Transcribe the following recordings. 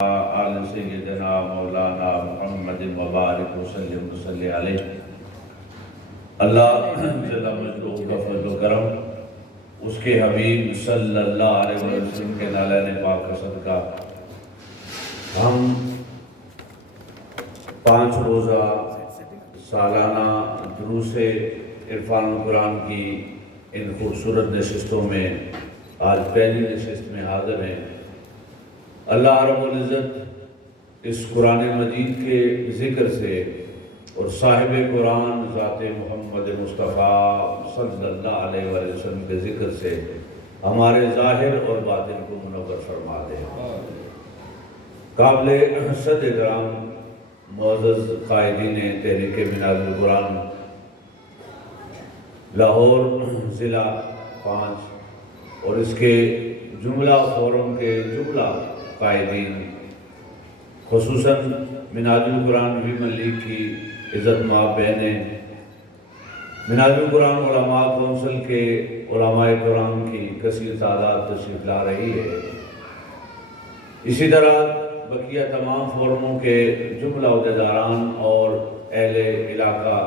آل سیدنا مولانا محمد مبارک وسلم وصلی علیہ۔ اللہ جل مجدہ کا فضل و کرم، اس کے حبیب صلی اللہ علیہ وسلم کے نالین پاک کا صدقہ ہم 5 روزہ سالانہ دروس عرفان القرآن کی ان خوبصورت نشستوں میں آج پہلی نشست میں حاضر ہیں۔ اللہ رب العزت اس قرآن مجید کے ذکر سے اور صاحب قرآن ذات محمد مصطفیٰ صلی اللہ علیہ وسلم کے ذکر سے ہمارے ظاہر اور باطن کو منور فرما دے۔ قابل حسد اکرام معزز قائدین تحریک منہاج القرآن لاہور ضلع 5 اور اس کے جملہ فورم کے جملہ قائدین، خصوصاً منہاج القرآن ویمن لیگ کی عزت مآب بہنیں، منہاج القرآن علماء کونسل کے علماء قرآن کی کثیر تعداد تشریف لا رہی ہے۔ اسی طرح بقیہ تمام فورموں کے جملہ عہدیداران اور اہل علاقہ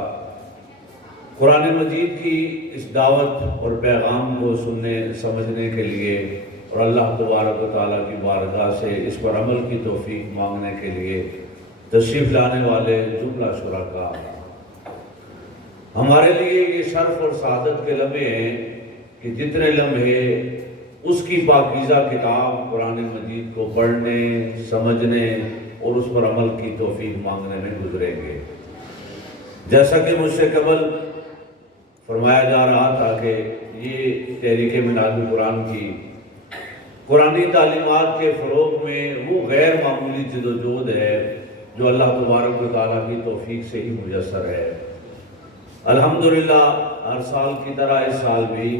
قرآن مجید کی اس دعوت اور پیغام کو سننے سمجھنے کے لیے اور اللہ تبارک و تعالیٰ کی بارگاہ سے اس پر عمل کی توفیق مانگنے کے لیے تشریف لانے والے جملہ شرکاء، ہمارے لیے یہ شرف اور سعادت کے لمحے ہیں کہ جتنے لمحے اس کی پاکیزہ کتاب قرآن مجید کو پڑھنے، سمجھنے اور اس پر عمل کی توفیق مانگنے میں گزریں گے۔ جیسا کہ مجھ سے قبل فرمایا جا رہا تھا کہ یہ تحریک منہاج القرآن کی قرآنی تعلیمات کے فروغ میں وہ غیر معمولی جدوجہد ہے جو اللہ تبارک و تعالیٰ کی توفیق سے ہی میسر ہے۔ الحمدللہ ہر سال کی طرح اس سال بھی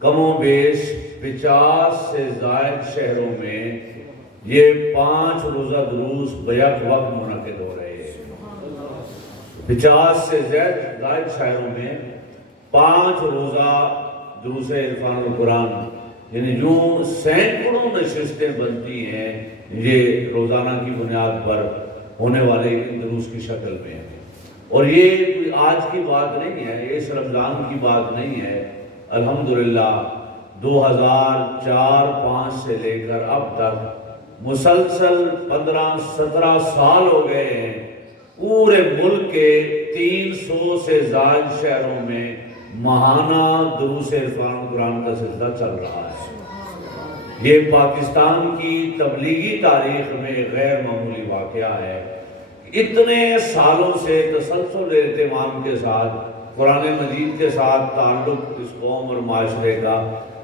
کم و بیش 50 سے زائد شہروں میں یہ 5 روزہ دروس بیک وقت منعقد ہو رہے ہیں۔ 50 سے زائد شہروں میں 5 روزہ دروس عرفان القرآن، یعنی یوں سینکڑوں نشستیں بنتی ہیں یہ روزانہ کی بنیاد پر ہونے والے دروس کی شکل میں، اور یہ آج کی بات نہیں ہے، یہ اس رمضان کی بات نہیں ہے۔ الحمدللہ 2004-05 سے لے کر اب تک مسلسل 15-17 سال ہو گئے ہیں، پورے ملک کے 300 سے زائد شہروں میں ماہانہ دروس عرفان قرآن کا سلسلہ چل رہا ہے۔ یہ پاکستان کی تبلیغی تاریخ میں غیر معمولی واقعہ ہے۔ اتنے سالوں سے تسلسل اہتمام کے ساتھ قرآن مجید کے ساتھ تعلق اس قوم اور معاشرے کا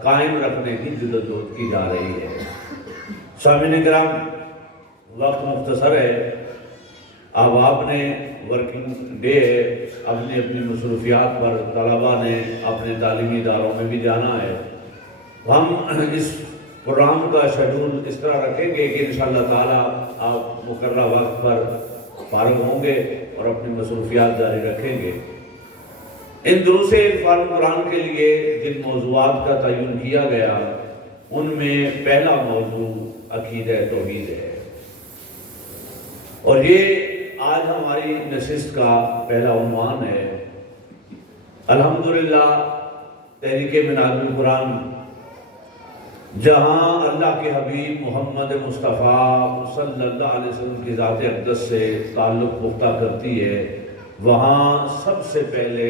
قائم رکھنے کی جدوجہد کی جا رہی ہے۔ سامعین کرام، وقت مختصر ہے، اب آپ نے ورکنگ ڈے ہے، اپنی مصروفیات پر طلباء نے اپنے تعلیمی اداروں میں بھی جانا ہے۔ ہم اس پروگرام کا شیڈول اس طرح رکھیں گے کہ انشاءاللہ تعالیٰ آپ مقررہ وقت پر فارغ ہوں گے اور اپنی مصروفیات جاری رکھیں گے۔ ان دروس عرفان قرآن کے لیے جن موضوعات کا تعین کیا گیا ان میں پہلا موضوع عقیدہ توحید ہے، اور یہ آج ہماری نشست کا پہلا عنوان ہے۔ الحمدللہ تحریک منہاج القرآن جہاں اللہ کے حبیب محمد مصطفیٰ صلی اللہ علیہ وسلم کی ذات اقدس سے تعلق پختہ کرتی ہے، وہاں سب سے پہلے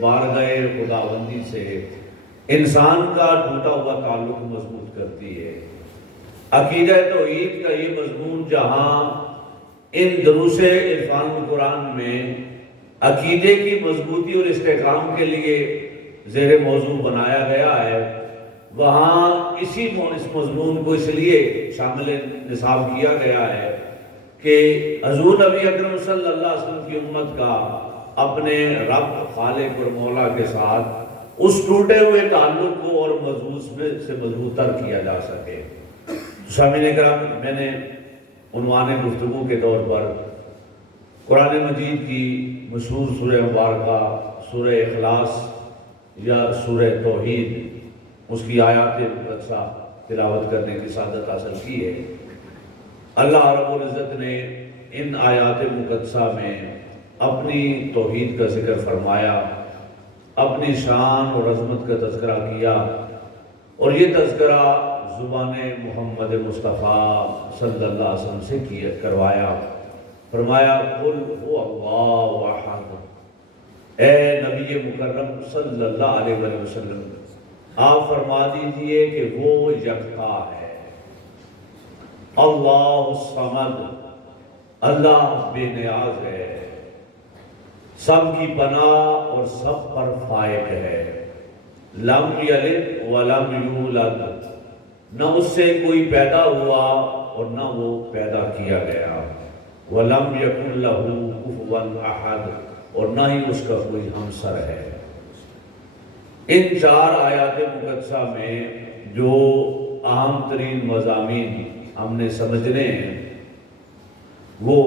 بارگاہ خداوندی سے انسان کا ٹوٹا ہوا تعلق مضبوط کرتی ہے۔ عقیدہ توحید کا یہ مضمون جہاں ان دروس عرفان القرآن میں عقیدے کی مضبوطی اور استحکام کے لیے زیر موضوع بنایا گیا ہے، وہاں اس مضمون کو اس لیے شامل نصاب کیا گیا ہے کہ حضور نبی اکرم صلی اللہ علیہ وسلم کی امت کا اپنے رب خالق اور مولا کے ساتھ اس ٹوٹے ہوئے تعلق کو اور مضبوط تر کیا جا سکے۔ سامعین کرام، میں نے عنوان گفتگو کے طور پر قرآن مجید کی مشہور سورہ مبارکہ سورہ اخلاص یا سورہ توحید، اس کی آیات مقدسہ تلاوت کرنے کی سعادت حاصل کی ہے۔ اللہ رب العزت نے ان آیات مقدسہ میں اپنی توحید کا ذکر فرمایا، اپنی شان اور عظمت کا تذکرہ کیا، اور یہ تذکرہ زبان محمد مصطفیٰ صلی اللہ علیہ وسلم سے کروایا۔ فرمایا قل هو اللہ احد، اے نبی مکرم صلی اللہ علیہ وسلم آپ فرما دیجئے کہ وہ یکتا ہے، اللہ الصمد، اللہ بے نیاز ہے، سب کی پناہ اور سب پر فائق ہے، لم یلد ولم یولد، نہ اس سے کوئی پیدا ہوا اور نہ وہ پیدا کیا گیا، وَلَمْ يَكُنْ لَهُ كُفُوًا أَحَدٌ، اور نہ ہی اس کا کوئی ہمسر ہے۔ ان چار آیات مقدسہ میں جو اہم ترین مضامین ہم نے سمجھنے ہیں، وہ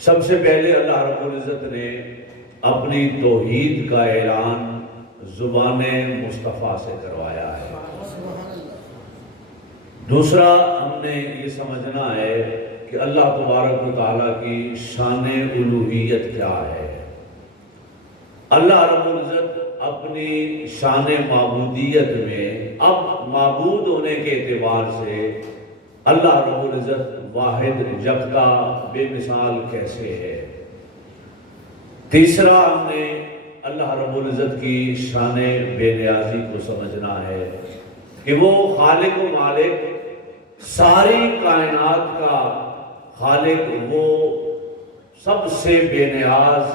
سب سے پہلے اللہ رب العزت نے اپنی توحید کا اعلان زبان مصطفیٰ سے کروایا ہے۔ دوسرا ہم نے یہ سمجھنا ہے کہ اللہ تبارک و تعالیٰ کی شان الوہیت کیا ہے۔ اللہ رب العزت اپنی شان معبودیت میں اب معبود ہونے کے اعتبار سے اللہ رب العزت واحد یکتا بے مثال کیسے ہے۔ تیسرا ہم نے اللہ رب العزت کی شان بے نیازی کو سمجھنا ہے کہ وہ خالق و مالک، ساری کائنات کا خالق، وہ سب سے بے نیاز،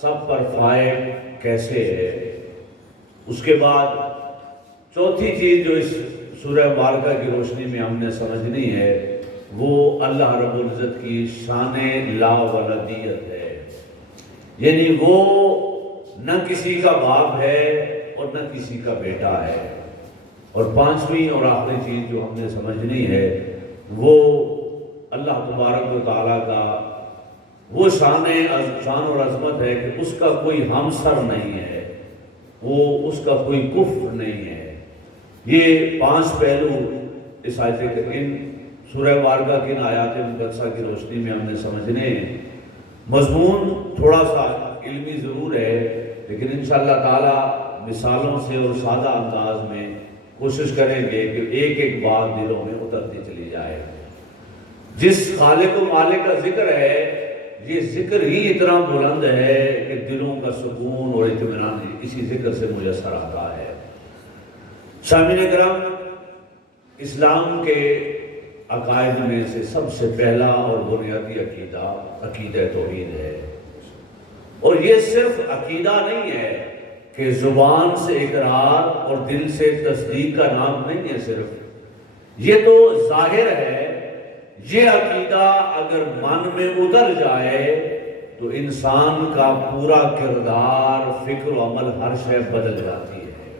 سب پر فائق کیسے ہے۔ اس کے بعد چوتھی چیز جو اس سورہ مبارکہ کی روشنی میں ہم نے سمجھنی ہے، وہ اللہ رب العزت کی شان لا ولدیت ہے، یعنی وہ نہ کسی کا باپ ہے اور نہ کسی کا بیٹا ہے۔ اور پانچویں اور آخری چیز جو ہم نے سمجھنی ہے، وہ اللہ تبارک و تعالیٰ کا وہ شان اور عظمت ہے کہ اس کا کوئی ہمسر نہیں ہے، وہ اس کا کوئی کفر نہیں ہے۔ یہ پانچ پہلو اس ان سورہ مبارکہ کی ان آیات مقدسہ کی روشنی میں ہم نے سمجھنے ہیں۔ مضمون تھوڑا سا علمی ضرور ہے، لیکن انشاءاللہ تعالیٰ مثالوں سے اور سادہ انداز میں کوشش کریں گے کہ ایک ایک بات دلوں میں اترتی چلی جائے۔ جس خالق و مالک کا ذکر ہے، یہ ذکر ہی اتنا بلند ہے کہ دلوں کا سکون اور اطمینان اسی ذکر سے میسر آتا ہے۔ سامعین کرام، اسلام کے عقائد میں سے سب سے پہلا اور بنیادی عقیدہ توحید ہے، اور یہ صرف عقیدہ نہیں ہے کہ زبان سے اقرار اور دل سے تصدیق کا نام نہیں ہے صرف، یہ تو ظاہر ہے۔ یہ عقیدہ اگر من میں اتر جائے تو انسان کا پورا کردار، فکر و عمل، ہر شے بدل جاتی ہے۔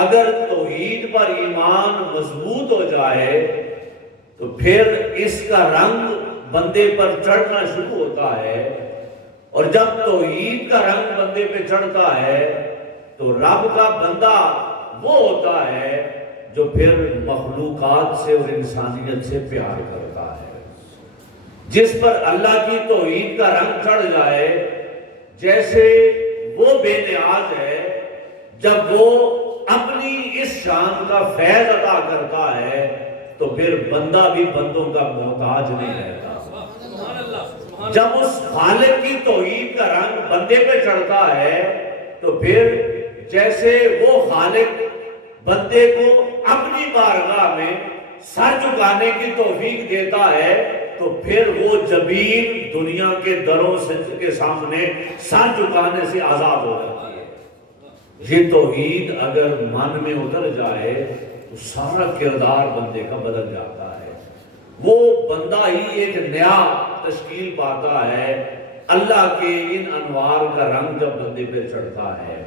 اگر توحید پر ایمان مضبوط ہو جائے تو پھر اس کا رنگ بندے پر چڑھنا شروع ہوتا ہے، اور جب توحید کا رنگ بندے پہ چڑھتا ہے تو رب کا بندہ وہ ہوتا ہے جو پھر مخلوقات سے اور انسانیت سے پیار کرتا ہے۔ جس پر اللہ کی توحید کا رنگ چڑھ جائے، جیسے وہ بے نیاز ہے، جب وہ اپنی اس شان کا فیض عطا کرتا ہے تو پھر بندہ بھی بندوں کا محتاج نہیں رہتا۔ جب اس خالق کی توحید کا رنگ بندے پہ چڑھتا ہے تو پھر جیسے وہ خالق بندے کو اپنی بارگاہ میں سر جھکانے کی توفیق دیتا ہے تو پھر وہ جبین دنیا کے دروں کے سامنے سر جھکانے سے آزاد ہو جاتی ہے۔ یہ توحید اگر من میں اتر جائے تو سارا کردار بندے کا بدل جاتا ہے، وہ بندہ ہی ایک نیا تشکیل پاتا ہے۔ اللہ کے ان انوار کا رنگ جب بندے پہ چڑھتا ہے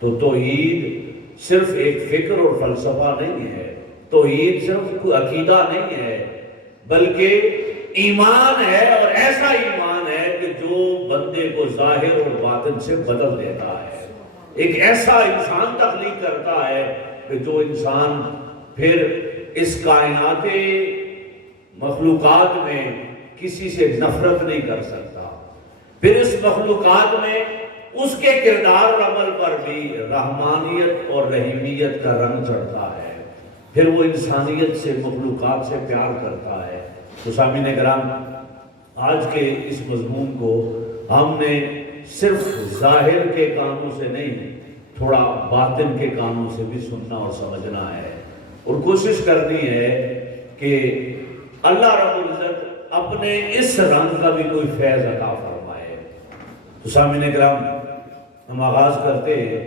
تو توحید صرف ایک فکر اور فلسفہ نہیں ہے، توحید صرف کوئی عقیدہ نہیں ہے، بلکہ ایمان ہے، اور ایسا ایمان ہے کہ جو بندے کو ظاہر اور باطن سے بدل دیتا ہے، ایک ایسا انسان تخلیق کرتا ہے کہ جو انسان پھر اس کائنات مخلوقات میں کسی سے نفرت نہیں کر سکتا، پھر اس مخلوقات میں اس کے کردار اور عمل پر بھی رحمانیت اور رحیمیت کا رنگ چڑھتا ہے، پھر وہ انسانیت سے، مخلوقات سے پیار کرتا ہے۔ تو سامعین کرام، آج کے اس مضمون کو ہم نے صرف ظاہر کے کانوں سے نہیں، تھوڑا باطن کے کانوں سے بھی سننا اور سمجھنا ہے، اور کوشش کرنی ہے کہ اللہ رب العزت اپنے اس رنگ کا بھی کوئی فیض عطا فرمائے۔ تو سامعین کرام، ہم آغاز کرتے ہیں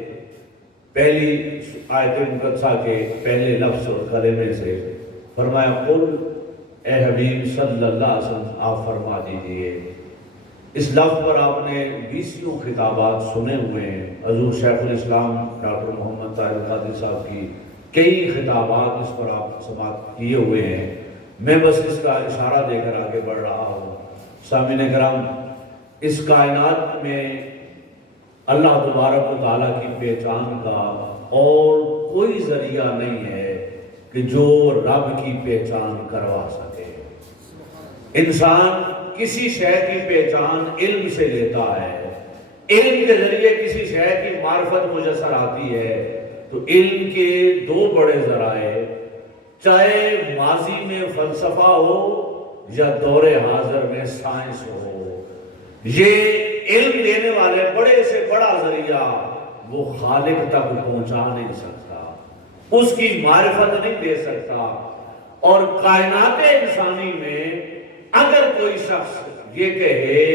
پہلی آیت مقدسہ کے پہلے لفظ اور کلمے سے۔ فرمایا قل، اے حبیب صلی اللہ علیہ وسلم آپ فرما دیجئے۔ اس لفظ پر آپ نے 20 خطابات سنے ہوئے ہیں، حضور شیخ الاسلام ڈاکٹر محمد طاہر القادری صاحب کی کئی خطابات اس پر آپ سماعت کیے ہوئے ہیں، میں بس اس کا اشارہ دے کر آگے بڑھ رہا ہوں۔ سامعین کرام، اس کائنات میں اللہ تبارک و تعالیٰ کی پہچان کا اور کوئی ذریعہ نہیں ہے کہ جو رب کی پہچان کروا سکے۔ انسان کسی شے کی پہچان علم سے لیتا ہے، علم کے ذریعے کسی شے کی معرفت میسر آتی ہے، تو علم کے دو بڑے ذرائع، چاہے ماضی میں فلسفہ ہو یا دور حاضر میں سائنس ہو، یہ علم دینے والے بڑے سے بڑا ذریعہ وہ خالق تک پہنچا نہیں سکتا، اس کی معرفت نہیں دے سکتا۔ اور کائنات انسانی میں اگر کوئی شخص یہ کہے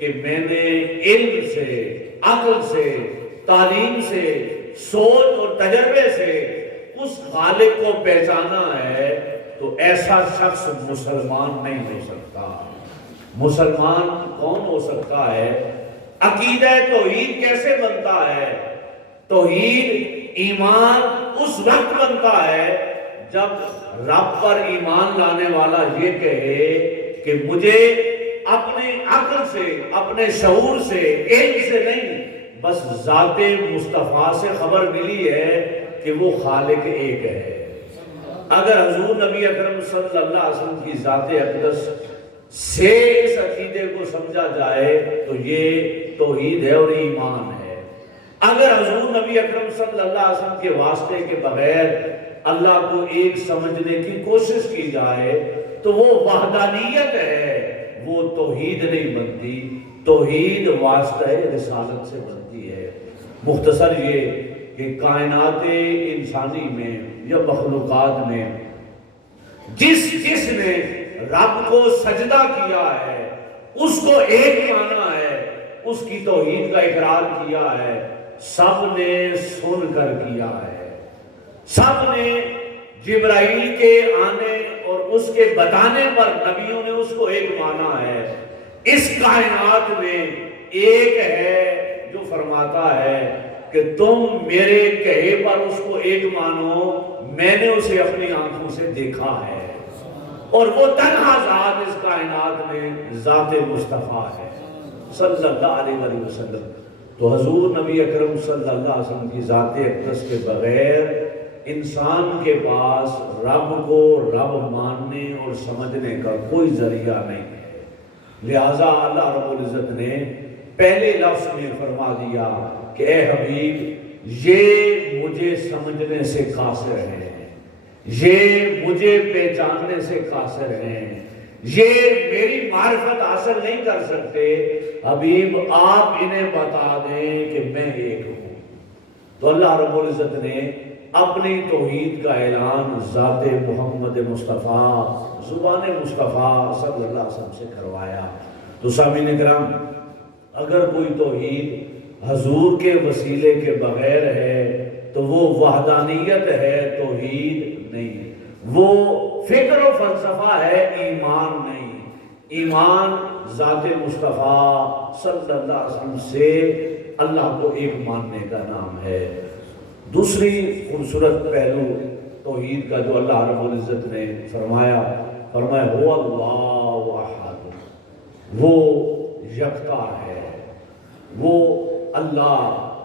کہ میں نے علم سے، عقل سے، تعلیم سے، سوچ اور تجربے سے اس خالق کو پہچانا ہے، تو ایسا شخص مسلمان نہیں ہو سکتا۔ مسلمان کون ہو سکتا ہے؟ عقیدہ توحید کیسے بنتا ہے؟ توحید ایمان اس وقت بنتا ہے جب رب پر ایمان لانے والا یہ کہے کہ مجھے اپنے عقل سے، اپنے شعور سے، علم سے نہیں، بس ذات مصطفیٰ سے خبر ملی ہے کہ وہ خالق ایک ہے۔ اگر حضور نبی اکرم صلی اللہ علیہ وسلم کی ذات اقدس سے اس عقیدے کو سمجھا جائے تو یہ توحید ہے اور ایمان ہے۔ اگر حضور نبی اکرم صلی اللہ علیہ وسلم کے واسطے کے بغیر اللہ کو ایک سمجھنے کی کوشش کی جائے تو وہ وحدانیت ہے، وہ توحید نہیں بنتی۔ توحید واسطہ رسالت سے بنتی ہے۔ مختصر یہ کہ کائنات انسانی میں یا مخلوقات میں جس نے رب کو سجدہ کیا ہے، اس کو ایک مانا ہے، اس کی توحید کا اقرار کیا ہے، سب نے سن کر کیا ہے، سب نے جبرائیل کے آنے اور اس کے بتانے پر نبیوں نے اس کو ایک مانا ہے۔ اس کائنات میں ایک ہے جو فرماتا ہے کہ تم میرے کہے پر اس کو ایک مانو، میں نے اسے اپنی آنکھوں سے دیکھا ہے، اور وہ تنہا ذات اس کائنات میں ذات مصطفیٰ ہے صلی اللہ علیہ وسلم۔ تو حضور نبی اکرم صلی اللہ علیہ وسلم کی ذات اقدس کے بغیر انسان کے پاس رب کو رب ماننے اور سمجھنے کا کوئی ذریعہ نہیں ہے۔ لہٰذا اللہ رب العزت نے پہلے لفظ میں فرما دیا کہ اے حبیب، یہ مجھے سمجھنے سے قاصر ہیں، یہ مجھے پہچاننے سے قاصر ہیں، یہ میری معرفت حاصل نہیں کر سکتے، حبیب آپ انہیں بتا دیں کہ میں ایک ہوں۔ تو اللہ رب العزت نے اپنی توحید کا اعلان ذات محمد مصطفیٰ، زبان مصطفیٰ صلی اللہ علیہ وسلم سے کروایا۔ تو سامعین کرام، اگر کوئی توحید حضور کے وسیلے کے بغیر ہے تو وہ وحدانیت ہے، توحید نہیں، وہ فکر و فلسفہ ہے، ایمان نہیں۔ ایمان ذات مصطفیٰ صلی اللہ علیہ وسلم سے اللہ کو ایک ماننے کا نام ہے۔ دوسری خوبصورت پہلو توحید کا جو اللہ رب العزت نے فرمایا هو اللہ احد، وہ یکتا ہے، وہ اللہ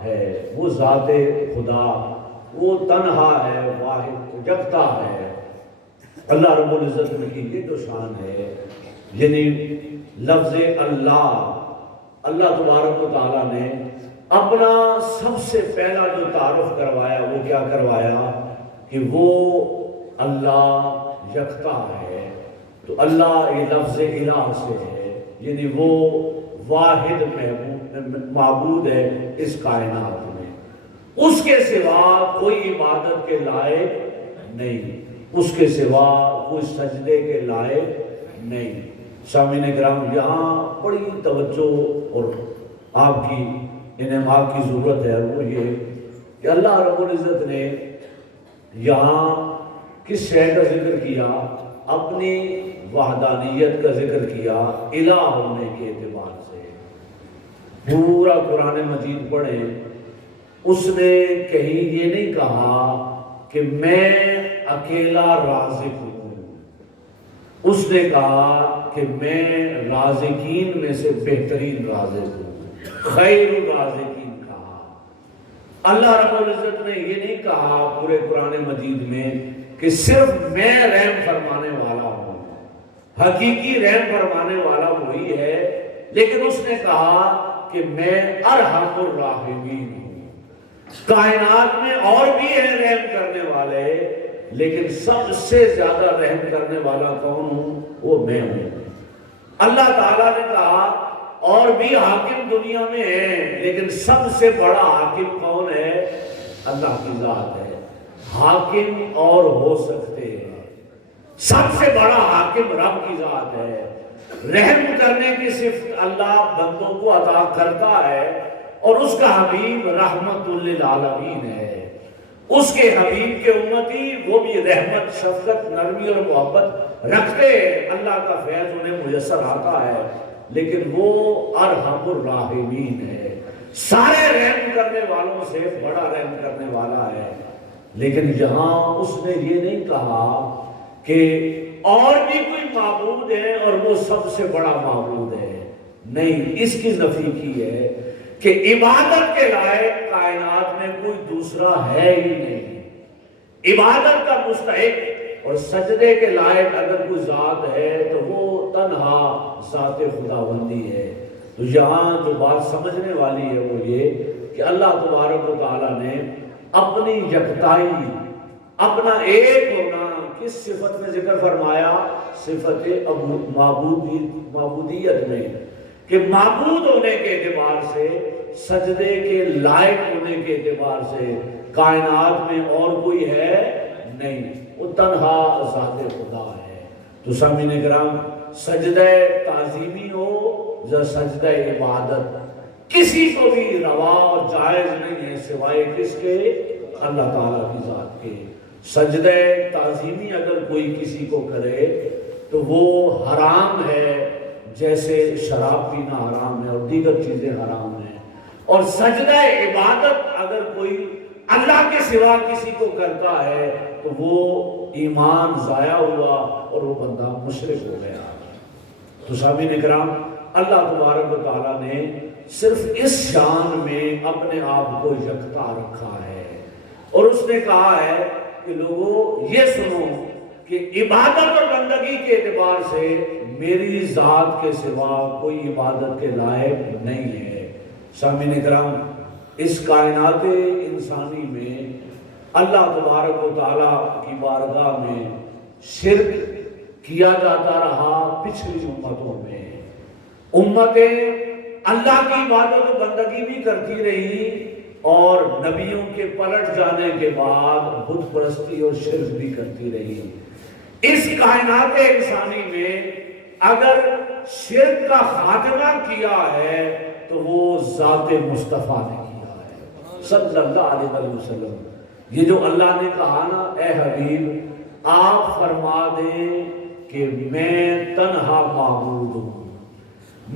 ہے، وہ ذات خدا، وہ تنہا ہے، واحد یکتا ہے۔ اللہ رب العزت کی یہ جو شان ہے، یعنی لفظ اللہ تبارک و تعالیٰ نے اپنا سب سے پہلا جو تعارف کروایا وہ کیا کروایا کہ وہ اللہ یکتا ہے۔ تو اللہ یہ لفظ الہ سے ہے، یعنی وہ واحد معبود ہے اس کائنات میں، اس کے سوا کوئی عبادت کے لائق نہیں، اس کے سوا کوئی سجدے کے لائق نہیں۔ سامعین کرام، یہاں بڑی توجہ اور آپ کی انعماد کی ضرورت ہے، اور وہ یہ کہ اللہ رب العزت نے یہاں کس شے کا ذکر کیا؟ اپنی وحدانیت کا ذکر کیا الہ ہونے کے اعتبار سے۔ پورا قرآن مجید پڑھیں، اس نے کہیں یہ نہیں کہا کہ میں اکیلا رازق ہوں، اس نے کہا کہ میں رازقین میں سے بہترین رازق ہوں، خیر الرازقین کہا۔ اللہ رب العزت نے یہ نہیں کہا پورے قرآن مجید میں کہ صرف میں رحم فرمانے والا ہوں، حقیقی رحم فرمانے والا وہی ہے، لیکن اس نے کہا کہ میں ارحم الراحمین ہوں۔ کائنات میں اور بھی ہیں رحم کرنے والے، لیکن سب سے زیادہ رحم کرنے والا کون ہوں؟ وہ میں ہوں۔ اللہ تعالیٰ نے کہا اور بھی حاکم دنیا میں ہیں، لیکن سب سے بڑا حاکم کون ہے؟ اللہ کی ذات ہے۔ حاکم اور ہو سکتے ہیں، سب سے بڑا حاکم رب کی ذات ہے۔ رحم کرنے کی صفت اللہ بندوں کو عطا کرتا ہے، اور اس کا حبیب رحمت للعالمین ہے۔ اس کے حبیب کے امتی وہ بھی رحمت، شفقت، نرمی اور محبت رکھتے ہیں، اللہ کا فیض انہیں میسر آتا ہے، لیکن وہ ارحم الراحمین ہے، سارے رحم کرنے والوں سے بڑا رحم کرنے والا ہے۔ لیکن یہاں اس نے یہ نہیں کہا کہ اور بھی کوئی معبود ہے اور وہ سب سے بڑا معبود ہے، نہیں، اس کی نفی کی ہے کہ عبادت کے لائق کائنات میں کوئی دوسرا ہے ہی نہیں۔ عبادت کا مستحق اور سجدے کے لائق اگر کوئی ذات ہے تو وہ تنہا ذات خداوندی ہے۔ تو یہاں جو بات سمجھنے والی ہے وہ یہ کہ اللہ تبارک و تعالیٰ نے اپنی یکتائی، اپنا ایک ہونا کس صفت میں ذکر فرمایا؟ صفت معبودیت میں، کہ معبود ہونے کے اعتبار سے، سجدے کے لائق ہونے کے اعتبار سے کائنات میں اور کوئی ہے نہیں، وہ تنہا ذات خدا ہے۔ تو سامعین کرام، سجدہ تعظیمی ہو یا سجدہ عبادت، کسی کو بھی روا اور جائز نہیں ہے سوائے کس کے؟ اللہ تعالیٰ کی ذات کے۔ سجدہ تعظیمی اگر کوئی کسی کو کرے تو وہ حرام ہے، جیسے شراب پینا حرام ہے اور دیگر چیزیں حرام ہیں۔ اور سجدہ عبادت اگر کوئی اللہ کے سوا کسی کو کرتا ہے تو وہ ایمان ضائع ہوا اور وہ بندہ مشرک ہو گیا۔ تو سامعین کرام، اللہ تبارک و تعالیٰ نے صرف اس شان میں اپنے آپ کو یکتا رکھا ہے، اور اس نے کہا ہے کہ لوگوں یہ سنو کہ عبادت اور بندگی کے اعتبار سے میری ذات کے سوا کوئی عبادت کے لائق نہیں ہے۔ سامعین کرام، اس کائنات انسانی میں اللہ تبارک و تعالیٰ کی بارگاہ میں شرک کیا جاتا رہا پچھلی امتوں میں۔ امتیں اللہ کی عبادت و بندگی بھی کرتی رہی، اور نبیوں کے پلٹ جانے کے بعد بت پرستی اور شرک بھی کرتی رہی۔ اس کائنات انسانی میں اگر شرک کا خاتمہ کیا ہے تو وہ ذات مصطفیٰ نے کیا ہے صلی اللہ علیہ وسلم۔ یہ جو اللہ نے کہا نا، اے حبیب آپ فرما دیں کہ میں تنہا معبود ہوں،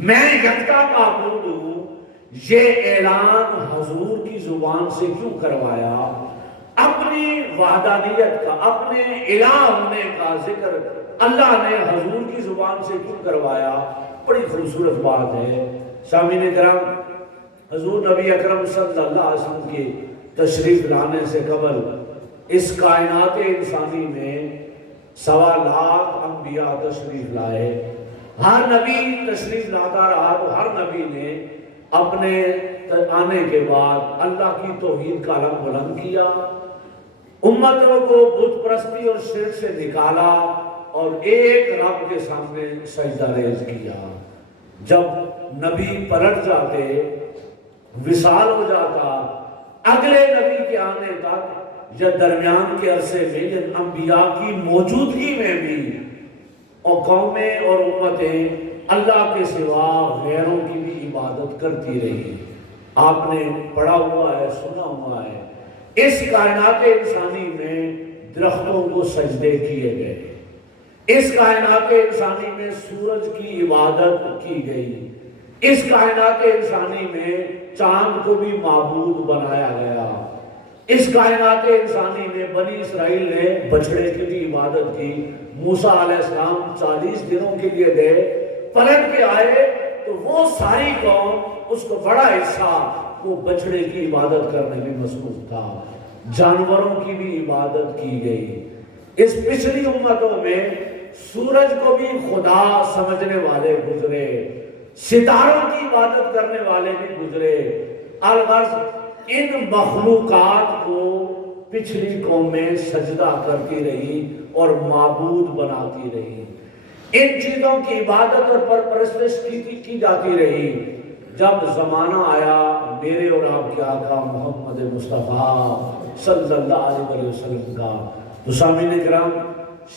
میں یکتا معبود ہوں، یہ اعلان حضور کی زبان سے کیوں کروایا؟ اپنی وحدانیت کا، اپنے الہ ہونے کا ذکر اللہ نے حضور کی زبان سے کیوں کروایا؟ بڑی خوبصورت بات ہے۔ سامعین کرام، حضور نبی اکرم صلی اللہ علیہ وسلم کی تشریف لانے سے قبل اس کائنات انسانی میں سوا لاکھ انبیاء تشریف لائے، ہر نبی تشریف لاتا رہا، تو ہر نبی نے اپنے آنے کے بعد اللہ کی توحید کا علم بلند کیا، امتوں کو بت پرستی اور شرک سے نکالا اور ایک رب کے سامنے سجدہ ریز کیا۔ جب نبی پلٹ جاتے، وصال ہو جاتا، اگلے نبی کے آنے تک یا درمیان کے عرصے میں یا انبیاء کی موجودگی میں بھی اور قومیں اور امتیں اللہ کے سوا غیروں کی بھی عبادت کرتی رہی۔ آپ نے پڑھا ہوا ہے، سنا ہوا ہے، اس کائنات انسانی میں درختوں کو سجدے کیے گئے، اس کائنات انسانی میں سورج کی عبادت کی گئی، اس کائنات انسانی میں چاند کو بھی معبود بنایا گیا، اس کائنات انسانی میں بنی اسرائیل نے بچڑے کی بھی عبادت کی۔ موسیٰ علیہ السلام 40 دنوں کے لیے گئے، پلٹ کے آئے تو وہ ساری قوم، اس کو بڑا حصہ وہ بچڑے کی عبادت کرنے میں مصروف تھا۔ جانوروں کی بھی عبادت کی گئی۔ اس پچھلی امتوں میں سورج کو بھی خدا سمجھنے والے گزرے، ستاروں کی عبادت کرنے والے بھی گزرے۔ الغرض ان مخلوقات کو پچھلی قومیں سجدہ کرتی رہی اور معبود بناتی رہی، ان چیزوں کی عبادت اور پرستش کی جاتی رہی۔ جب زمانہ آیا میرے اور آپ کے آقا محمد مصطفیٰ صلی اللہ علیہ وسلم کا، تو سامعین کرام،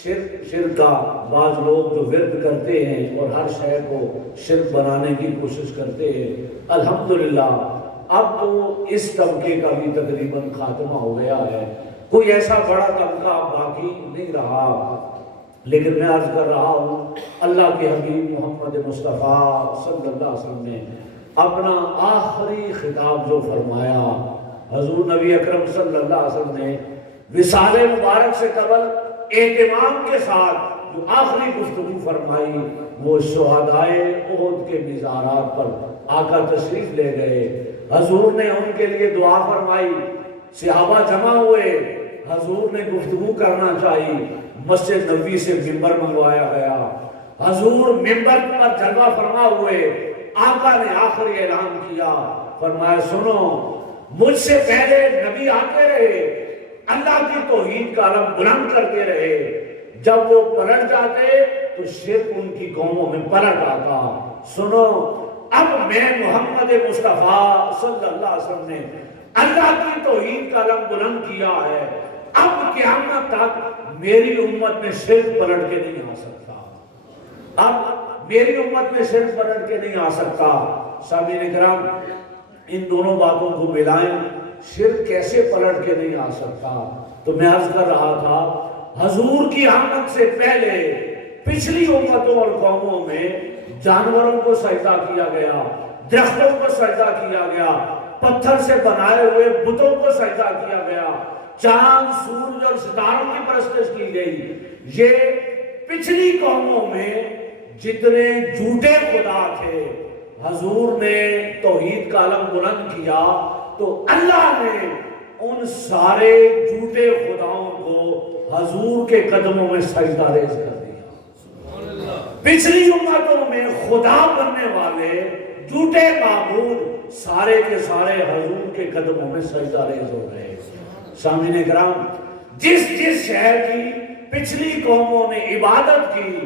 شرک کا بعض لوگ جو ورد کرتے ہیں اور ہر شے کو شرک بنانے کی کوشش کرتے ہیں، الحمدللہ اب تو اس طبقے کا بھی تقریباً خاتمہ ہو گیا ہے، کوئی ایسا بڑا طبقہ باقی نہیں رہا۔ لیکن میں عرض کر رہا ہوں، اللہ کے حبیب محمد مصطفیٰ صلی اللہ علیہ وسلم نے اپنا آخری خطاب جو فرمایا، حضور نبی اکرم صلی اللہ علیہ وسلم نے وصال مبارک سے قبل اہتمام کے ساتھ جو آخری گفتگو فرمائی، وہ شہدائے احد کے مزارات پر آقا تشریف لے گئے، حضور نے ان کے لیے دعا فرمائی، صحابہ جمع ہوئے، حضور نے گفتگو کرنا چاہی، مسجد نبوی سے ممبر منگوایا گیا، حضور ممبر پر جلوہ فرما ہوئے، آقا نے آخری اعلان کیا، فرمایا سنو، مجھ سے پہلے نبی آتے رہے، اللہ کی توحید کا علم بلند کرتے رہے، جب وہ پلٹ جاتے تو شرک ان کی قوموں میں پلٹ آتا۔ سنو، اب میں محمد مصطفیٰ صلی اللہ علیہ وسلم نے اللہ کی توحید کا علم بلند کیا ہے، اب قیامت تک میری امت میں شرک پلٹ کے نہیں آ سکتا، اب میری امت میں شرک پلٹ کے نہیں آ سکتا۔ سامعین کرام، ان دونوں باتوں کو ملائیں، شرک کیسے پلٹ کے نہیں آ سکتا؟ تو میں عرض کر رہا تھا، حضور کی آمد سے پہلے پچھلی امتوں اور قوموں میں جانوروں کو سجدہ کیا گیا، درختوں کو سجدہ کیا گیا، پتھر سے بنائے ہوئے بتوں کو سجدہ کیا گیا، چاند، سورج اور ستاروں کی پرستش کی گئی۔ یہ پچھلی قوموں میں جتنے جھوٹے خدا تھے، حضور نے توحید کا علم بلند کیا تو اللہ نے ان سارے جھوٹے خداؤں کو حضور کے قدموں میں سجدہ ریز کر دیا۔ پچھلی امتوں میں خدا بننے والے جھوٹے معبود سارے کے سارے حضور کے قدموں میں سجدہ ریز ہو گئے۔ سامعین کرام، جس شہر کی پچھلی قوموں نے عبادت کی،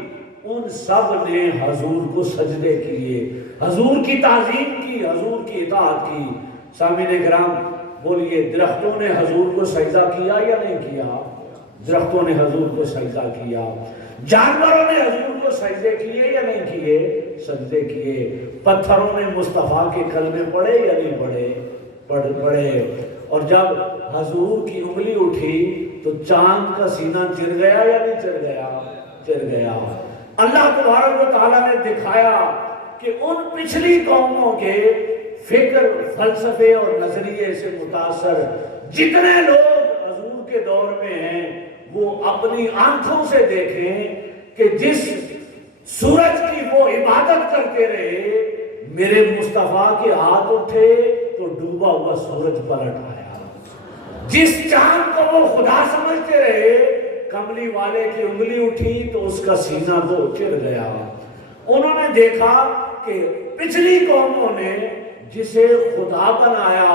ان سب نے حضور کو سجدے کیے، حضور کی تعظیم کی، حضور کی اطاعت کی۔ سامعین کرام، بولیے، درختوں نے حضور کو سجدہ کیا یا نہیں کیا؟ درختوں نے حضور کو سجدہ کیا۔ جانوروں نے حضور کو سجدے کیے یا نہیں کیے؟ سجدے کیے۔ پتھروں نے مصطفیٰ کے کلمے پڑھے یا نہیں پڑھے؟ پڑھے۔ اور جب حضور کی انگلی اٹھی تو چاند کا سینہ چر گیا یا نہیں چر گیا؟ چر گیا۔ اللہ تبارک و تعالیٰ نے دکھایا کہ ان پچھلی قوموں کے فکر، فلسفے اور نظریے سے متاثر جتنے لوگ حضور کے دور میں ہیں، وہ اپنی آنکھوں سے دیکھیں کہ جس سورج کی وہ عبادت کرتے رہے، میرے مصطفیٰ کے ہاتھ اٹھے تو ڈوبا ہوا سورج پلٹ آیا۔ جس چاند کو وہ خدا سمجھتے رہے، کملی والے کی انگلی اٹھی تو اس کا سینہ تو چڑھ گیا۔ انہوں نے دیکھا کہ پچھلی قوموں نے جسے خدا بنایا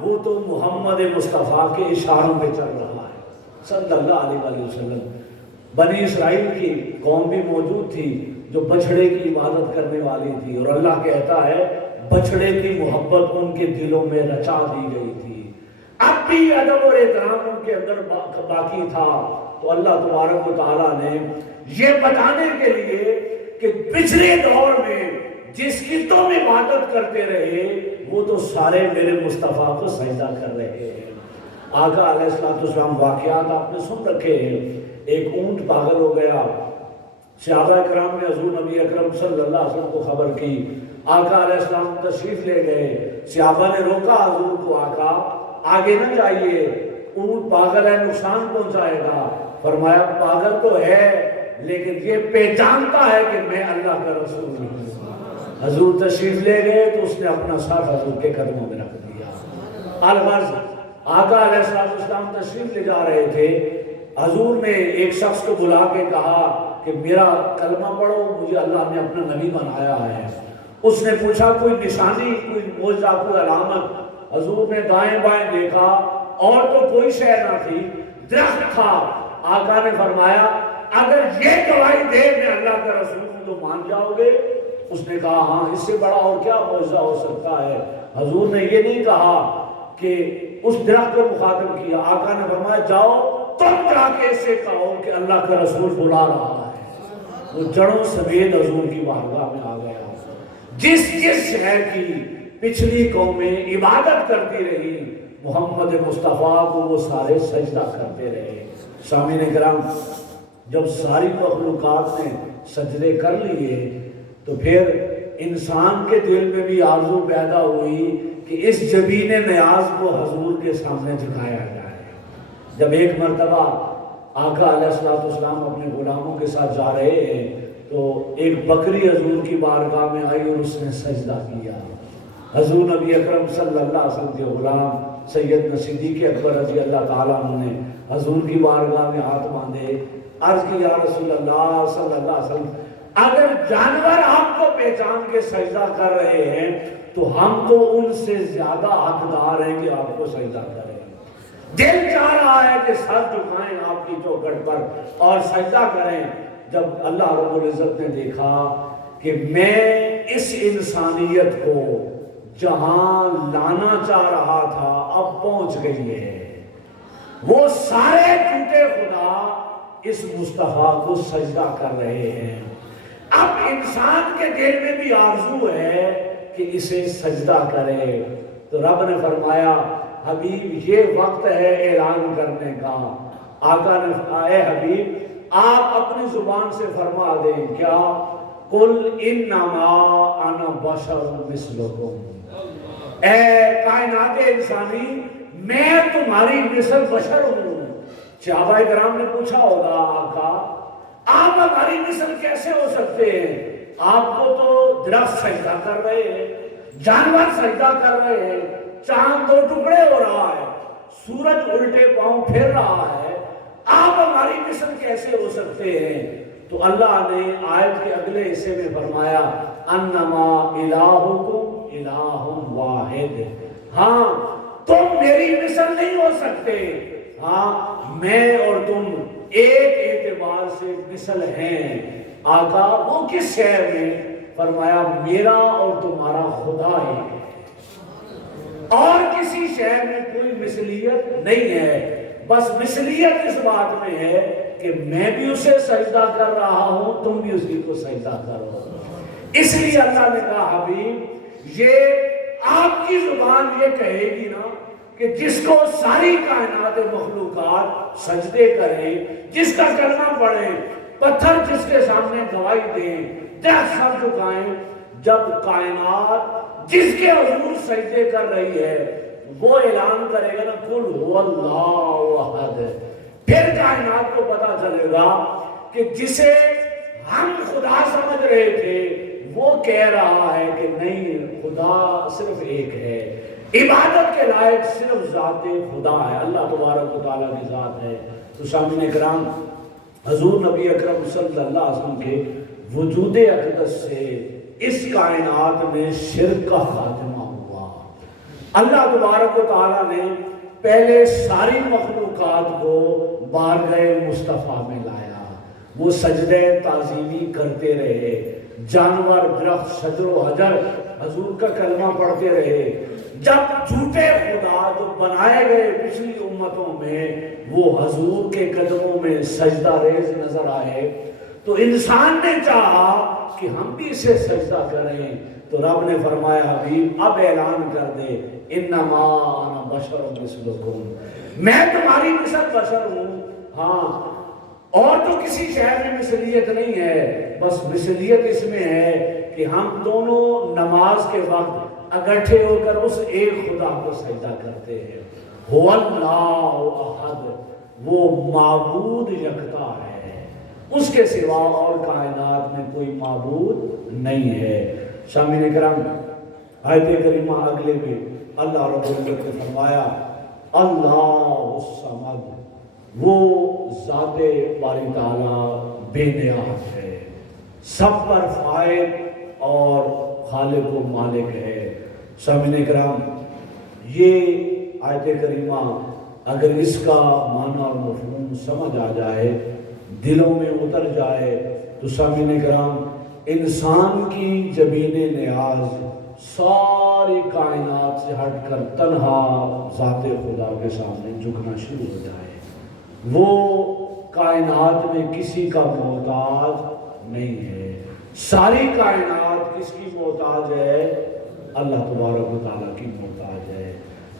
وہ تو محمد مصطفیٰ کے اشاروں پہ چل رہا ہے صلی اللہ علیہ وسلم۔ بنی اسرائیل کی قوم بھی موجود تھی جو بچھڑے کی عبادت کرنے والی تھی، اور اللہ کہتا ہے بچھڑے کی محبت ان کے دلوں میں رچا دی گئی تھی۔ اب بھی ادب اور احترام ان کے اندر باقی تھا، تو اللہ تبارک و تعالیٰ نے یہ بتانے کے لیے کہ پچھلے دور میں جس کی تم عبادت کرتے رہے وہ تو سارے میرے مصطفیٰ کو سجدہ کر رہے ہیں۔ آقا علیہ السلام واقعات آپ نے سن رکھے ہیں۔ ایک اونٹ پاگل ہو گیا، صحابہ کرام نے حضور نبی اکرم صلی اللہ علیہ وسلم کو خبر کی، آقا علیہ السلام تشریف لے گئے، صحابہ نے روکا حضور کو، آقا آگے نہ جائیے، اونٹ پاگل ہے، نقصان پہنچائے گا۔ فرمایا پاگل تو ہے لیکن یہ پہچانتا ہے کہ میں اللہ کا رسول ہوں۔ حضور تشریف لے گئے تو اس نے اپنا ساتھ حضور کے قدموں میں رکھ دیا۔ الغرض آقا علیہ السلام تشریف لے جا رہے تھے، حضور نے ایک شخص کو بلا کے کہا کہ میرا کلمہ پڑھو، مجھے اللہ نے اپنا نبی بنایا ہے۔ اس نے پوچھا کوئی نشانی، کوئی معجزہ، کوئی علامت؟ حضور نے دائیں بائیں دیکھا اور تو کوئی شے نہ تھی، درخت تھا۔ آقا نے فرمایا اگر یہ گواہی دے میں اللہ کا رسول ہوں تو مان جاؤ گے؟ اس نے کہا ہاں، اس سے بڑا اور کیا معجزہ ہو سکتا ہے؟ حضور نے یہ نہیں کہا کہ اس درخت کو مخاطب کیا، آقا نے فرمایا جاؤ تم جا کے اسے کہو کہ اللہ کا رسول بلا رہا ہے۔ وہ جڑوں سمیت حضور کی بارگاہ میں آ گیا۔ جس شہر کی پچھلی قومیں عبادت کرتی رہی محمد مصطفیٰ کو وہ سارے سجدہ کرتے رہے۔ سامعین کرام، جب ساری مخلوقات نے سجدے کر لیے تو پھر انسان کے دل میں بھی آرزو پیدا ہوئی کہ اس جبین نیاز کو حضور کے سامنے جھکایا جائے۔ جب ایک مرتبہ آقا علیہ السلام اپنے غلاموں کے ساتھ جا رہے ہیں تو ایک بکری حضور کی بارگاہ میں آئی اور اس نے سجدہ کیا۔ حضور نبی اکرم صلی اللہ علیہ وسلم کے غلام سیدنا صدیق اکبر رضی اللہ تعالیٰ عنہ نے حضور کی بارگاہ میں ہاتھ باندھے، عرض کی یا رسول اللہ صلی اللہ علیہ وسلم اگر جانور آپ کو پہچان کے سجدہ کر رہے ہیں تو ہم تو ان سے زیادہ حقدار ہیں کہ آپ کو سجدہ کریں۔ دل چاہ رہا ہے کہ سر جھکائیں آپ کی چوکھٹ پر اور سجدہ کریں۔ جب اللہ رب العزت نے دیکھا کہ میں اس انسانیت کو جہاں لانا چاہ رہا تھا اب پہنچ گئی ہے، وہ سارے جھوٹے خدا اس مصطفیٰ کو سجدہ کر رہے ہیں، اب انسان کے دل میں بھی آرزو ہے کہ اسے سجدہ کرے۔ تو رب نے فرمایا حبیب یہ وقت ہے اعلان کرنے کا۔ آقا نے اے حبیب آپ اپنی زبان سے فرما دیں کیا؟ قل انما انا بشر مثلکم، اے کائنات انسانی میں تمہاری مثل بشر ہوں۔ صحابہ کرام نے پوچھا ہوگا آقا آپ ہماری مثل کیسے ہو سکتے ہیں؟ آپ کو تو درخت سجدہ کر رہے ہیں، جانور سجدہ کر رہے ہیں، چاند دو ٹکڑے ہو رہا ہے، سورج الٹے پاؤں پھر رہا ہے، آپ ہماری مثل کیسے ہو سکتے ہیں؟ تو اللہ نے آیت کے اگلے حصے میں فرمایا انما الہکم الہ واحد، ہاں تم میری مثل نہیں ہو سکتے، ہاں میں اور تم ایک اعتبار سے مثل ہیں۔ آقا وہ کس شہر میں؟ فرمایا میرا اور تمہارا خدا ہے، اور کسی شہر میں کوئی مثلیت نہیں ہے، بس مثلیت اس بات میں ہے کہ میں بھی اسے سجدہ کر رہا ہوں، تم بھی اسی کو سجدہ کرو۔ اس لیے اللہ نے کہا حبیب یہ آپ کی زبان یہ کہے گی نا کہ جس کو ساری کائنات مخلوقات سجدے کریں، جس کا کلمہ پڑھیں، پتھر جس کے سامنے گواہی دیں، درخت سر جھکائیں، جب کائنات جس کے حضور سجدے کر رہی ہے وہ اعلان کرے گا نا قل هو اللہ احد، پھر کائنات کو پتا چلے گا کہ جسے ہم خدا سمجھ رہے تھے وہ کہہ رہا ہے کہ نہیں خدا صرف ایک ہے، عبادت کے لائق صرف ذات خدا ہے، اللہ تبارک و تعالیٰ کی ذات ہے۔ تو سامعین کرام، حضور نبی اکرم صلی اللہ علیہ وسلم کے وجود اقدس سے اس کائنات میں شرک کا خاتمہ ہوا۔ اللہ تبارک و تعالیٰ نے پہلے ساری مخلوقات کو بارگاہ مصطفیٰ میں لایا، وہ سجدہ تعظیمی کرتے رہے، جانور، درخت، شجر و حجر حضور کا کلمہ پڑھتے رہے۔ جب جھوٹے خدا جو بنائے گئے پچھلی امتوں میں وہ حضور کے قدموں میں سجدہ ریز نظر آئے تو انسان نے چاہا کہ ہم بھی اسے سجدہ کریں، تو رب نے فرمایا حبیب اب اعلان کر دے انما انا بشر مثلکم، میں تمہاری مثل بشر ہوں، ہاں اور تو کسی شہر میں مثلیت نہیں ہے، بس مثلیت اس میں ہے کہ ہم دونوں نماز کے وقت اکٹھے ہو کر اس ایک خدا کو سجدہ کرتے ہیں۔ هو اللہ احد، وہ معبود یکتا ہے، اس کے سوا اور کائنات میں کوئی معبود نہیں ہے۔ سامعین کرام، آیت کریمہ اگلے میں اللہ رب العزت نے فرمایا اللہ الصمد، وہ ذات باری تعالیٰ بے نیاز ہے، سب پر فائد اور خالق و مالک ہے۔ سامعین کرام، یہ آیت کریمہ اگر اس کا معنی اور مفہوم سمجھ آ جائے، دلوں میں اتر جائے، تو سامعین کرام انسان کی جبین نیاز ساری کائنات سے ہٹ کر تنہا ذات خدا کے سامنے جھکنا شروع ہو جائے۔ وہ کائنات میں کسی کا محتاج نہیں ہے، ساری کائنات کس کی محتاج ہے؟ اللہ تبارک و تعالیٰ کی محتاج ہے۔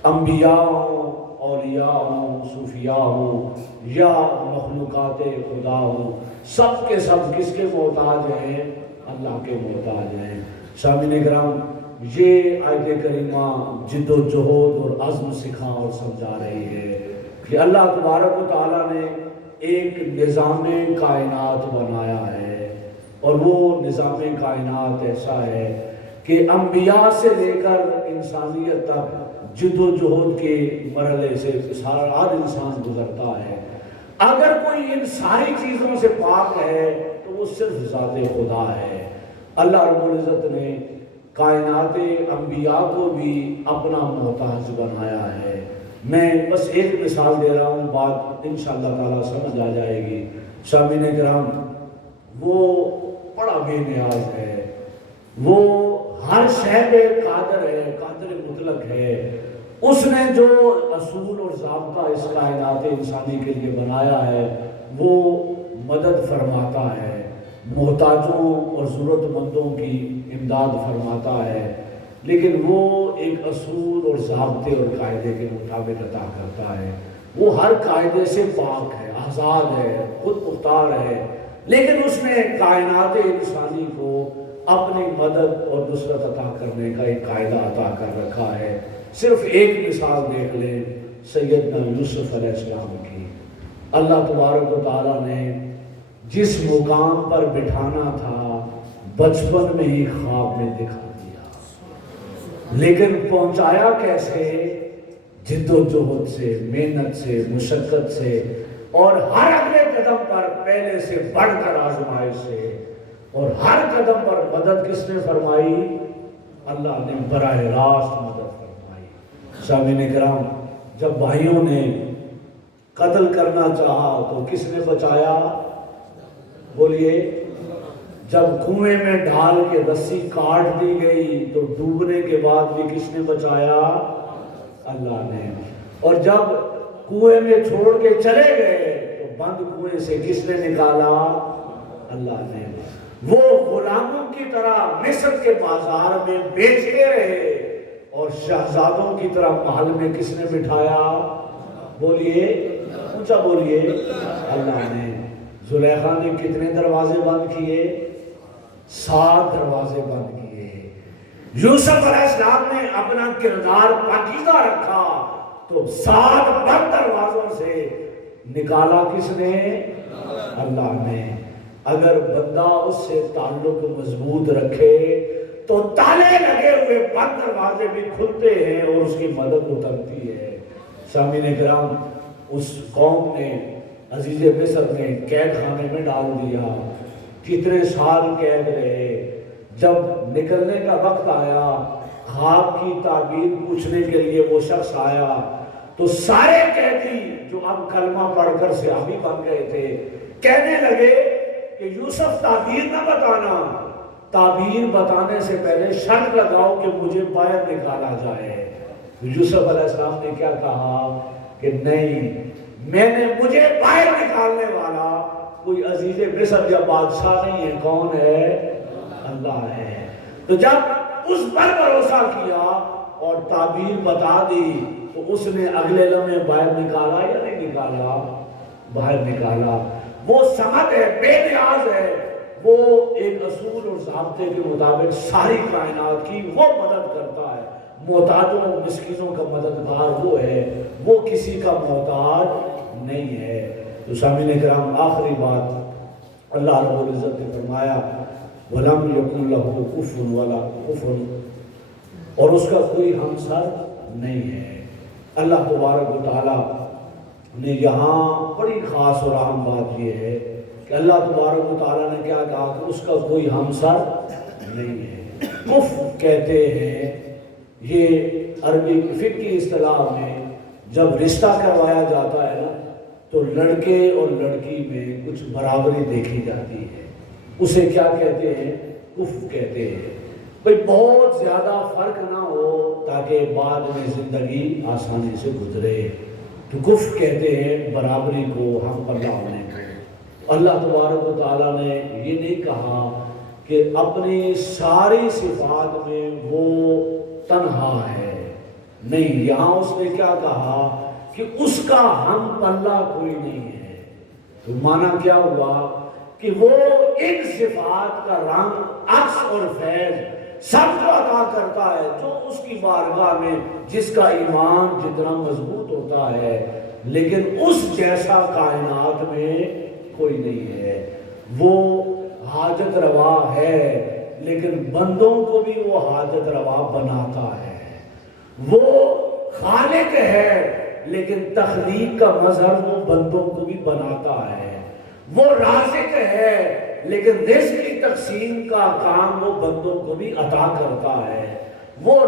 انبیاء ہوں، اولیاء ہوں، صوفیاء ہوں یا مخلوقات خدا ہوں، سب کے سب کس کے محتاج ہیں؟ اللہ کے محتاج ہیں۔ سامعین کرام، یہ آیت کریمہ جد و جہد اور عزم سکھا اور سمجھا رہی ہے کہ اللہ تبارک و تعالیٰ نے ایک نظام کائنات بنایا ہے، اور وہ نظام کائنات ایسا ہے کہ انبیاء سے لے کر انسانیت تک جد و جہد کے مرحلے سے ہر انسان گزرتا ہے۔ اگر کوئی ان ساری چیزوں سے پاک ہے تو وہ صرف ذات خدا ہے۔ اللہ رب العزت نے کائنات انبیاء کو بھی اپنا محتاج بنایا ہے۔ میں بس ایک مثال دے رہا ہوں، بات انشاءاللہ تعالیٰ سمجھ آ جائے گی۔ سامعین کرام، وہ بڑا بے نیاز ہے، وہ ہر شے پہ قادر ہے، قادر مطلق ہے۔ اس نے جو اصول اور ضابطہ اس کائنات انسانی کے لیے بنایا ہے وہ مدد فرماتا ہے، محتاجوں اور ضرورت مندوں کی امداد فرماتا ہے، لیکن وہ ایک اصول اور ضابطے اور قاعدے کے مطابق عطا کرتا ہے۔ وہ ہر قاعدے سے پاک ہے، آزاد ہے، خود مختار ہے، لیکن اس نے کائنات انسانی کو اپنی مدد اور نصرت عطا کرنے کا ایک قاعدہ عطا کر رکھا ہے۔ صرف ایک مثال دیکھ لیں سیدنا یوسف علیہ السلام کی۔ اللہ تبارک و تعالیٰ نے جس مقام پر بٹھانا تھا بچپن میں ہی خواب میں دکھا دیا، لیکن پہنچایا کیسے؟ جد و جہد سے، محنت سے، مشقت سے، اور ہر اگلے قدم پر پہلے سے بڑھ کر آزمائش سے، اور ہر قدم پر مدد کس نے فرمائی؟ اللہ نے براہ راست مدد فرمائی۔ سامعین کرام، جب بھائیوں نے قتل کرنا چاہا تو کس نے بچایا؟ بولیے۔ جب کنویں میں ڈال کے رسی کاٹ دی گئی تو ڈوبنے کے بعد بھی کس نے بچایا؟ اللہ نے۔ اور جب کنویں میں چھوڑ کے چلے گئے تو بند کنویں سے کس نے نکالا؟ اللہ نے۔ وہ غلاموں کی طرح مصر کے بازار میں بیچتے رہے اور شہزادوں کی طرح محل میں کس نے بٹھایا؟ بولیے، اونچا بولیے۔ اللہ نے۔ زلیخا نے کتنے دروازے بند کیے؟ 7 دروازے بند کیے۔ یوسف علیہ السلام نے اپنا کردار پاکیزہ رکھا تو 7 بند دروازوں سے نکالا کس نے؟ اللہ نے۔ اگر بندہ اس سے تعلق مضبوط رکھے تو تالے لگے ہوئے بند دروازے بھی کھلتے ہیں اور اس کی مدد اترتی ہے۔ سامعین کرام، اس قوم نے عزیز مصر نے قید خانے میں ڈال دیا، کتنے سال قید رہے۔ جب نکلنے کا وقت آیا، خواب کی تعبیر پوچھنے کے لیے وہ شخص آیا تو سارے قیدی جو اب کلمہ پڑھ کر صحابی بن گئے تھے کہنے لگے کہ یوسف تعبیر نہ بتانا، تعبیر بتانے سے پہلے شرط لگاؤ کہ مجھے باہر نکالا جائے۔ یوسف علیہ السلام نے کیا کہا کہ نہیں، مجھے باہر نکالنے والا کوئی عزیز مصر یا بادشاہ نہیں ہے، کون ہے؟ اللہ ہے۔ تو جب اس پر بھروسہ کیا اور تعبیر بتا دی تو اس نے اگلے لمحے باہر نکالا یا نہیں نکالا؟ باہر نکالا۔ وہ سمجھ ہے، بے نیاز ہے، وہ ایک اصول اور ضابطے کے مطابق ساری کائنات کی وہ مدد کرتا ہے، محتاجوں اور مسکینوں کا مددگار وہ ہے، وہ کسی کا محتاج نہیں ہے۔ تو سامعین کرام، آخری بات اللہ رب العزت نے فرمایا وَلَمْ يَكُنْ لَهُ كُفُوًا وَلَا كُفُوًا، اور اس کا کوئی ہمسر نہیں ہے۔ اللہ تبارک و تعالیٰ نے یہاں بڑی خاص اور اہم بات یہ ہے کہ اللہ تبارک و تعالیٰ نے کیا کہا کہ اس کا کوئی ہمسر نہیں ہے۔ کف کہتے ہیں، یہ عربی فقہ کی اصطلاح میں جب رشتہ کروایا جاتا ہے نا تو لڑکے اور لڑکی میں کچھ برابری دیکھی جاتی ہے، اسے کیا کہتے ہیں؟ کف کہتے ہیں۔ بھئی بہت زیادہ فرق نہ ہو تاکہ بعد میں زندگی آسانی سے گزرے، تو کف کہتے ہیں برابری کو، ہم پلہ ہونے کو۔ اللہ تبارک و تعالیٰ نے یہ نہیں کہا کہ اپنی ساری صفات میں وہ تنہا ہے، نہیں، یہاں اس نے کیا کہا کہ اس کا ہم پلہ کوئی نہیں ہے۔ تو معنی کیا ہوا کہ وہ ان صفات کا رنگ، عکس اور فیض سب کو عطا کرتا ہے جو اس کی بارگاہ میں، جس کا ایمان جتنا مضبوط ہوتا ہے، لیکن اس جیسا کائنات میں کوئی نہیں ہے۔ وہ حاجت روا ہے لیکن بندوں کو بھی وہ حاجت روا بناتا ہے۔ وہ خالق ہے لیکن تخلیق کا مظہر وہ بندوں کو بھی بناتا ہے۔ وہ رازق ہے لیکن رزق کی تقسیم کا کام وہ بندوں کو بھی عطا کرتا ہے۔ وہ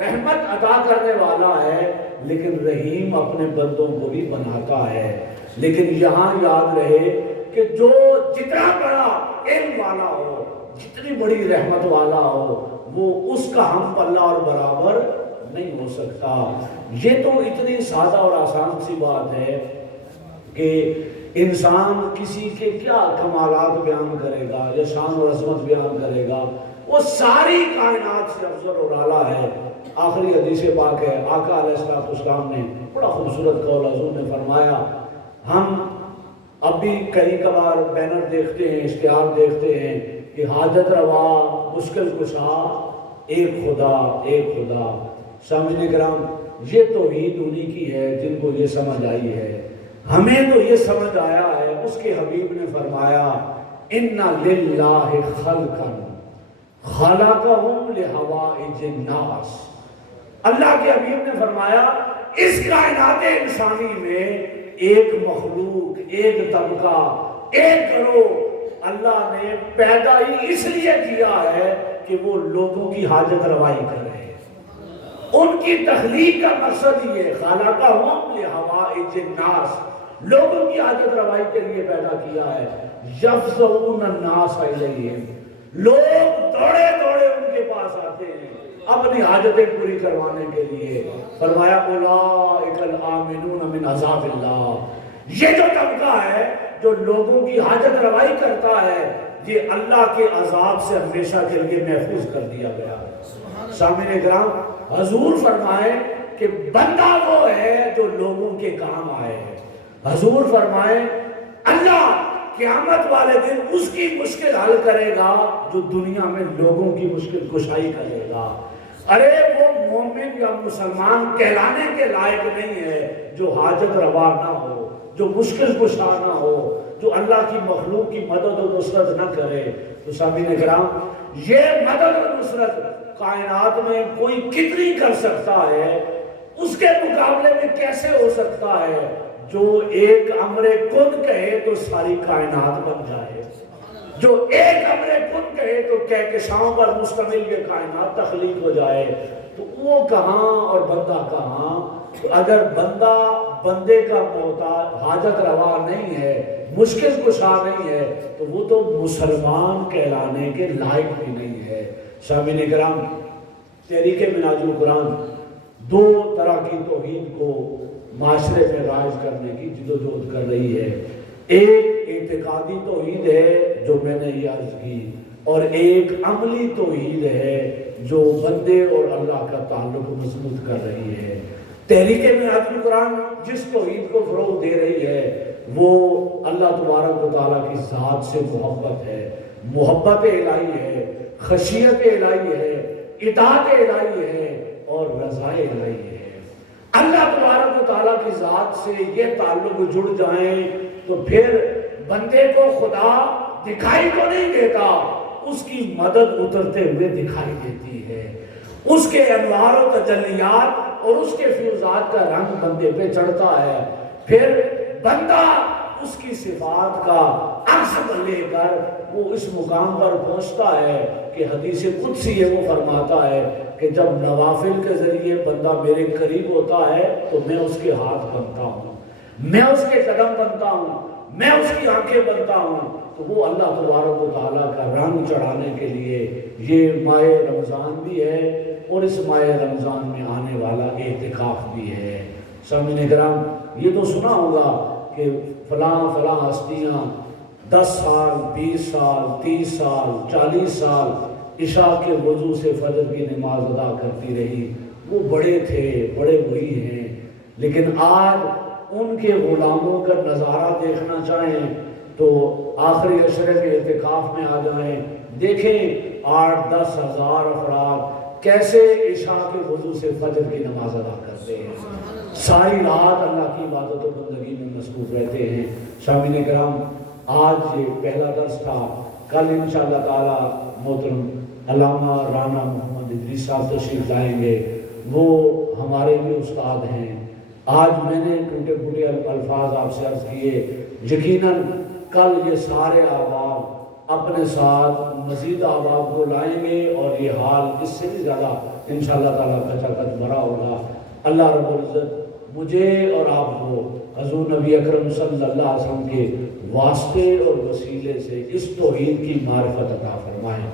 رحمت عطا کرنے والا ہے لیکن رحیم اپنے بندوں کو بھی بناتا ہے۔ لیکن یہاں یاد رہے کہ جو جتنا بڑا علم والا ہو، جتنی بڑی رحمت والا ہو، وہ اس کا ہم پلہ اور برابر نہیں ہو سکتا۔ یہ تو اتنی سادہ اور آسان سی بات ہے کہ انسان کسی کے کیا کمالات بیان کرے گا یا شان و عظمت بیان کرے گا، وہ ساری کائنات سے افضل اور اعلیٰ ہے۔ آخری حدیث پاک ہے، آقا علیہ السلام نے بڑا خوبصورت قول حضور نے فرمایا، ہم اب بھی کئی کبھار بینر دیکھتے ہیں، اشتہار دیکھتے ہیں کہ حاجت روا، مشکل کشا، ایک خدا، ایک خدا۔ سامعین کرام، یہ توحید انہی کی ہے جن کو یہ سمجھ آئی ہے۔ ہمیں تو یہ سمجھ آیا ہے، اس کے حبیب نے فرمایا اِنَّ لِلَّهِ خَلْقًا خَلَقَهُمْ لِحَوَائِجِ النَّاسِ۔ اللہ کے حبیب نے فرمایا اس کائنات انسانی میں ایک مخلوق، ایک طبقہ، ایک گروہ اللہ نے پیدا ہی اس لیے کیا ہے کہ وہ لوگوں کی حاجت روائی کرے۔ ان کی تخلیق کا مقصد یہ ہے، خَلَقَهُمْ لِحَوَائِجِ النَّاسِ، لوگوں کی حاجت روائی کے لیے پیدا کیا ہے۔ يَفْزَعُونَ النَّاسَ إِلَيْهِمْ، لوگ دوڑے دوڑے ان کے پاس آتے ہیں اپنی حاجتیں پوری کروانے کے لیے۔ فرمایا أُولَٰئِكَ الْآمِنُونَ مِنْ عَذَابِ اللَّهِ، یہ جو طبقہ ہے جو لوگوں کی حاجت روائی کرتا ہے، یہ اللہ کے عذاب سے ہمیشہ کے لیے محفوظ کر دیا گیا۔ سامعین کرام، حضور فرمائے کہ بندہ وہ ہے جو لوگوں کے کام آئے ہیں۔ حضور فرمائے اللہ قیامت والے دن اس کی مشکل حل کرے گا جو دنیا میں لوگوں کی مشکل کشائی کرے گا۔ ارے وہ مومن یا مسلمان کہلانے کے لائق نہیں ہے جو حاجت روا نہ ہو، جو مشکل کشا نہ ہو، جو اللہ کی مخلوق کی مدد و نصرت نہ کرے۔ تو سامعین کرام، یہ مدد و نصرت کائنات میں کوئی کتنی کر سکتا ہے، اس کے مقابلے میں کیسے ہو سکتا ہے جو ایک امر کن کہے تو ساری کائنات بن جائے، جو ایک امر کن کہے تو کہکشاؤں پر مشتمل یہ کائنات تخلیق ہو جائے، تو وہ کہاں اور بندہ کہاں؟ تو اگر بندہ بندے کا محتاج حاجت روا نہیں ہے، مشکل کشا نہیں ہے، تو وہ تو مسلمان کہلانے کے لائق بھی نہیں ہے۔ سامعین کرام، تحریک منہاج القرآن دو طرح کی توحید کو معاشرے میں رائج کرنے کی جدوجہد کر رہی ہے۔ ایک اعتقادی توحید ہے جو میں نے یہ عرض کی، اور ایک عملی توحید ہے جو بندے اور اللہ کا تعلق مضبوط کر رہی ہے۔ تحریک منہاج القرآن جس توحید کو فروغ دے رہی ہے وہ اللہ تبارک و تعالیٰ کی ذات سے محبت ہے، محبت الہی ہے، خشیت الہی ہے، اطاعت الہی ہے اور رضا الہی ہے۔ اللہ تبارک و تعالیٰ کی ذات سے یہ تعلق جڑ جائیں تو پھر بندے کو خدا دکھائی تو نہیں دیتا، اس کی مدد اترتے ہوئے دکھائی دیتی ہے، اس کے انوار و تجلیات اور اس کے فیوزات کا رنگ بندے پہ چڑھتا ہے، پھر بندہ اس کی صفات کا عکس لے کر وہ اس مقام پر پہنچتا ہے کہ حدیث قدسی ہے، وہ فرماتا ہے کہ جب نوافل کے ذریعے بندہ میرے قریب ہوتا ہے تو میں اس کے ہاتھ بنتا ہوں، میں اس کے قدم بنتا ہوں، میں اس کی آنکھیں بنتا ہوں۔ تو وہ اللہ تبارک و تعالیٰ کا رنگ چڑھانے کے لیے یہ ماہ رمضان بھی ہے اور اس ماہ رمضان میں آنے والا اعتکاف بھی ہے۔ سامعین کرام، یہ تو سنا ہوگا کہ فلاں ہستیاں 10 سال 20 سال 30 سال 40 سال عشاء کے وضو سے فجر کی نماز ادا کرتی رہی، وہ بڑے تھے، بڑے وہی ہیں، لیکن آج ان کے غلاموں کا نظارہ دیکھنا چاہیں تو آخری عشرے میں اعتکاف میں آ جائیں، دیکھیں 8-10 ہزار افراد کیسے عشاء کے وضو سے فجر کی نماز ادا کرتے ہیں، ساری رات اللہ کی عبادت و بندگی میں مصروف رہتے ہیں۔ سامعین کرام، آج یہ پہلا درس تھا، کل انشاءاللہ تعالی محترم علامہ رانا محمد ادریس صاحب تشریف لائیں گے، وہ ہمارے بھی استاد ہیں۔ آج میں نے ٹوٹے پھوٹے الفاظ آپ سے عرض کیے، یقیناً کل یہ سارے احباب اپنے ساتھ مزید احباب کو لائیں گے اور یہ حال اس سے بھی زیادہ انشاءاللہ تعالیٰ کچا کچ بھرا ہوگا۔ اللہ رب العزت مجھے اور آپ کو حضور نبی اکرم صلی اللہ علیہ وسلم کے واسطے اور وسیلے سے اس توحید کی معرفت عطا فرمائے،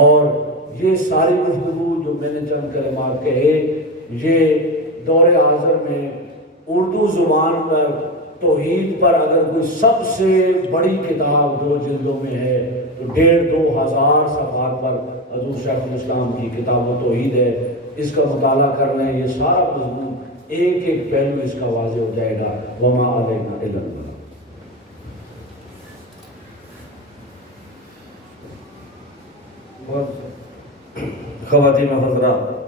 اور یہ ساری گفتگو جو میں نے چند کلمات کہے، یہ دور حاضر میں اردو زبان پر توحید پر اگر کوئی سب سے بڑی کتاب 2 جلدوں میں ہے تو 1,500-2 ہزار صفحات پر حضور شیخ الاسلام کی کتاب و توحید ہے۔ اس کا مطالعہ کر لیں، یہ سارا مضمون ایک ایک پہلو اس کا واضح ہو جائے گا۔ وما علینا الا البلاغ۔ خواتین و حضرات،